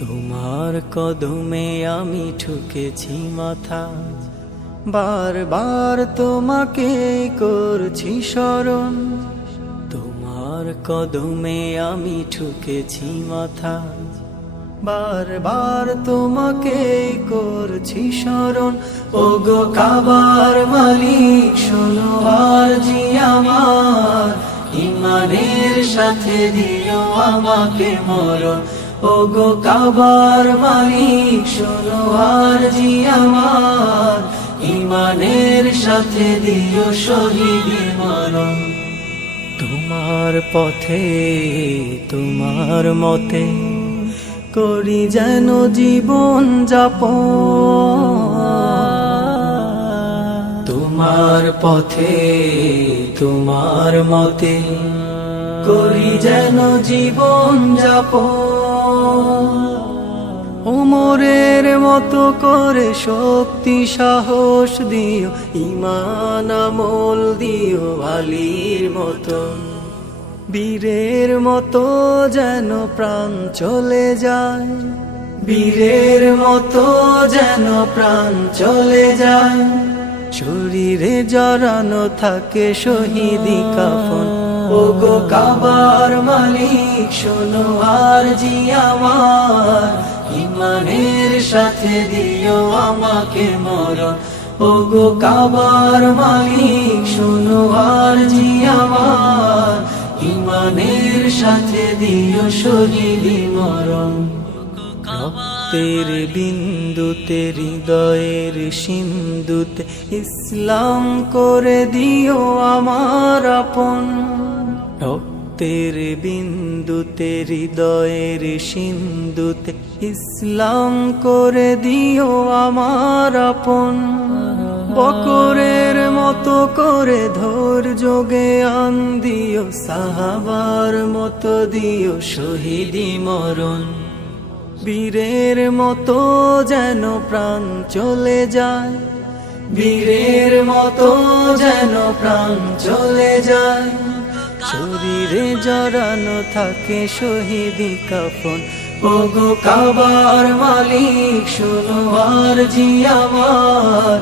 তোমার কদমে আমি ঠুকেছি মাথা, বারবার তোমাকে করছি স্মরণ। তোমার কদমে আমি ঠুকেছি মাথা, বারবার তোমাকে করছি স্মরণ। ওগো কাবার মালিক শোনো আরজি আমার, ইমানের সাথে দিও আমাকে মরণ। ওগো কাবার মালিক শোনো আরজি আমার, ইমানের সাথে দিও শহীদি মরণ। তোমার পথে তোমার মতে করি যেন জীবন যাপন। তোমার পথে তোমার মতে করি যেন জীবন যাপন। ওমরের মতো করে শক্তি সাহস দিও, ঈমান আমল দিও আলীর মতন। বীরের মতো যেন প্রাণ চলে যায়, বীরের মতো যেন প্রাণ চলে যায়। শরীরে জড়ানো থাকে শহীদি কাফন। ওগো কাবার মালিক শোনো আরজি আমার, ইমানের সাথে দিও আমাকে মরণ। ওগো কাবার মালিক শোনো আরজি আমার, ইমানের সাথে দিও শহীদি মরণ। রক্তের বিন্দুতে হৃদয়ের সিন্ধুতে ইসলাম করে দিও আমার আপন। রক্তের বিন্দুতে হৃদয়ের সিন্ধুতে ইসলাম করে দিও আমার আপন। বকরের মতো করে ধৈর্য জ্ঞান দিও, সাহাবার মতো দিও শহীদি মরণ। বীরের মতো যেন প্রাণ চলে যায়, বীরের মতো যেন প্রাণ চলে যায়। শরীরে জড়ানো থাকে শহীদি কাফন। ওগো কাবার মালিক শোনো আরজি আমার,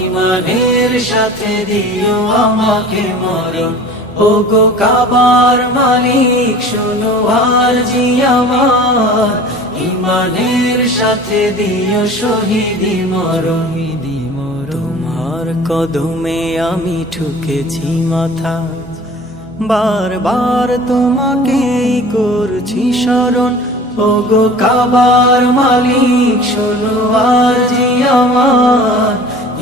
ইমানের সাথে দিও আমাকে মরণ। ওগো কাবার মালিক শোনো আরজি আমার, ইমানের সাথে দিও শহীদি মরণ। তোমার কদমে আমি ঠুকেছি মাথা, বারবার তোমাকেই করছি স্মরণ। ওগো কাবার মালিক শোনো আরজি আমার,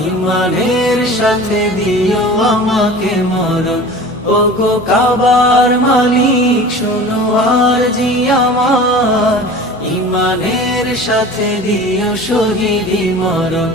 ইমানের সাথে দিও আমাকে মরণ। ওগো কাবার মালিক শোনো আরজি আমার, ইমানের সাথে দিও শহীদি মরণ।